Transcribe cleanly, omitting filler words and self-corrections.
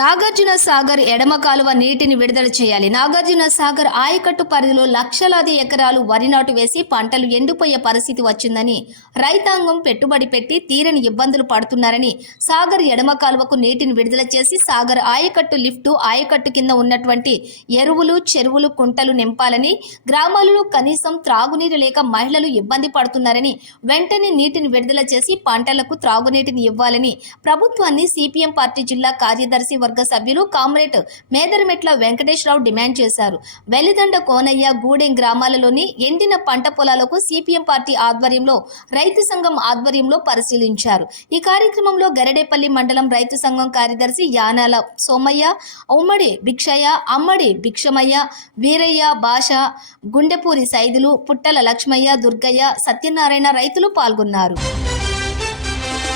నాగార్జున సాగర్ ఎడమ కాలువ నీటిని విడుదల చేయాలి. నాగార్జున సాగర్ ఆయకట్టు పరిధిలో లక్షలాది ఎకరాలు వరి నాటు వేసి పంటలు ఎండిపోయే పరిస్థితి వచ్చిందని, రైతాంగం పెట్టుబడి పెట్టి తీరని ఇబ్బందులు పడుతున్నారని, సాగర్ ఎడమ కాలువకు నీటిని విడుదల చేసి సాగర్ ఆయకట్టు లిఫ్టు ఆయకట్టు కింద ఉన్నటువంటి ఎరువులు, చెరువులు, కుంటలు నింపాలని, గ్రామాలలో కనీసం త్రాగునీరు లేక మహిళలు ఇబ్బంది పడుతున్నారని, వెంటనే నీటిని విడుదల చేసి పంటలకు త్రాగునీటిని ఇవ్వాలని ప్రభుత్వాన్ని సిపిఎం పార్టీ జిల్లా కార్యదర్శి వర్గ సభ్యులు కామ్రేడ్ మేదరమెట్ల వెంకటేశ్వరరావు డిమాండ్ చేశారు. వెల్లిదండ, కోనయ్య, గూడెం గ్రామాలలోని ఎండిన పంట పొలాలకు సిపిఎం పార్టీ ఆధ్వర్యంలో రైతు సంఘం ఆధ్వర్యంలో పరిశీలించారు. ఈ కార్యక్రమంలో గరడేపల్లి మండలం రైతు సంఘం కార్యదర్శి యానాల సోమయ్య, ఉమ్మడి భిక్షయ్య, అమ్మడి భిక్షమయ్య, వీరయ్య, భాష, గుండెపూరి సైదులు, పుట్టల లక్ష్మయ్య, దుర్గయ్య, సత్యనారాయణ రైతులు పాల్గొన్నారు.